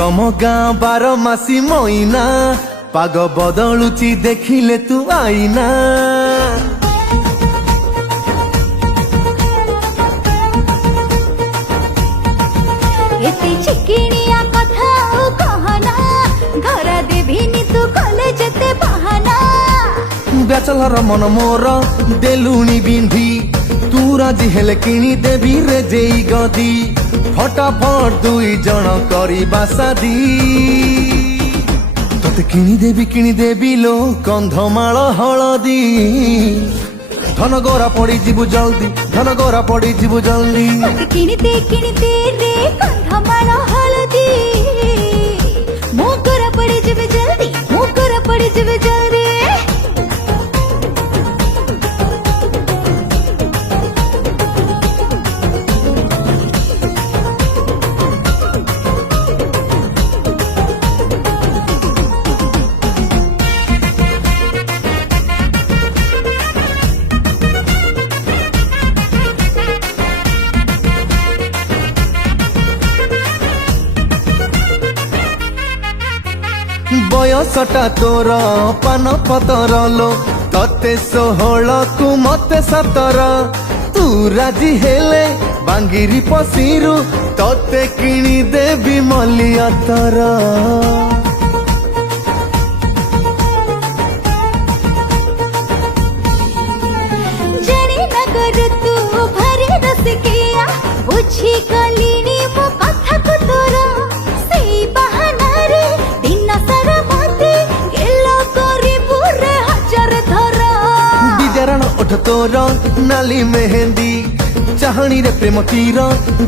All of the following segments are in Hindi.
तम गाँ 12 मासी मईना पाग बदलुची देखिले तू आईना। एते चिकिनिया कथा कहना घर देभिनी तू कले जेते बहाना। बैचलर मन मोर देलुनी बिंधी तू राजी हेले किणी देवी रे जेई गदी फटाफट दुई जन करिबा शादी। तोते किणी देवी लो कंधमाल हलदी धन गोरा पड़ी जीवु जल्दी धन गोरा पड़ी जीवु जल्दी। किणीते रे कंधमाल हलदी मो गोरा पड़ी जीवु जल्दी मो गोरा पड़ी जीवु जल्दी। बयसटा तोर पान पतर लो तते 16 कु मते 17 तू राजी हेले बांगिरी पसीरु तते किणी देवी मलियातर। जणी नगर तू भरे रसिकिया बुझी गलिनी मो कथा को तोर सेई बहाना रे दिन सारा मते गेलो करी पुरे हजार धरा। बिजरण उठ तोर नाली मेहंदी चाहणी रे प्रेम तीर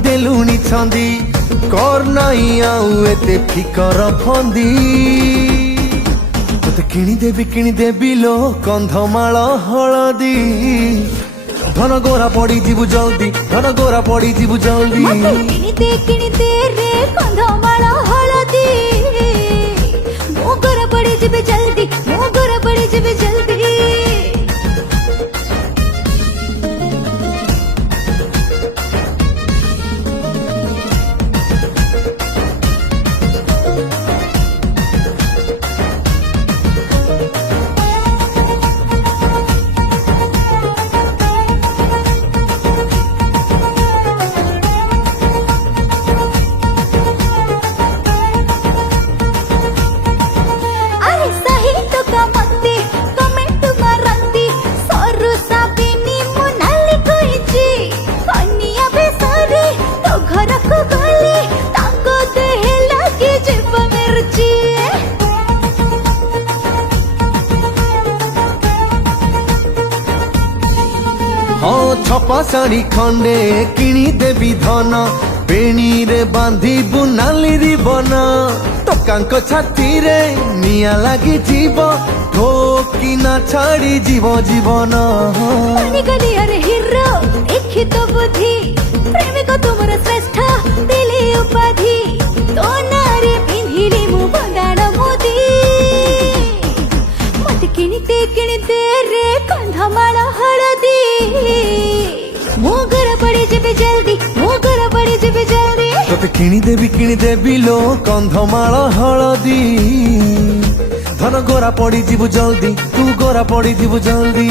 देलुनी छंदी कर नाई आउ एते फिकर फंदी। तोते किणी देवी लो कंधमाल हलदी धन गोरा पड़ी जीवु जल्दी धन गोरा पड़ी जीवु जल्दी। किणीते रे कंधमाल हलदी मो गोरा पड़ी जीवु जल्दी मो गोरा पड़ी जीवु जल्दी। हाँ छपा शाढ़ी खंडे किणी देवी धन बेणी रे बांधी बुनाली रिबन टोकांक छाती रे निया लगी जीव ठोकी ना छाड़ी जीव जीवन। गली अरे हिरो देखी तो बुद्धि प्रेमिक तुमर श्रेष्ठ दिले उपाधि तो नारे पिंधिली मु बंगाण मोदी। मत किणीते रे कंधमाल हलदी मो गोरा पड़ी जीवु जल्दी मो गोरा पड़ी जीवु जल्दी। तोते किणी देवी लो कंधमाल हलदी धन गोरा पड़ी जीवु जल्दी तू गोरा पड़ी जीवु जल्दी।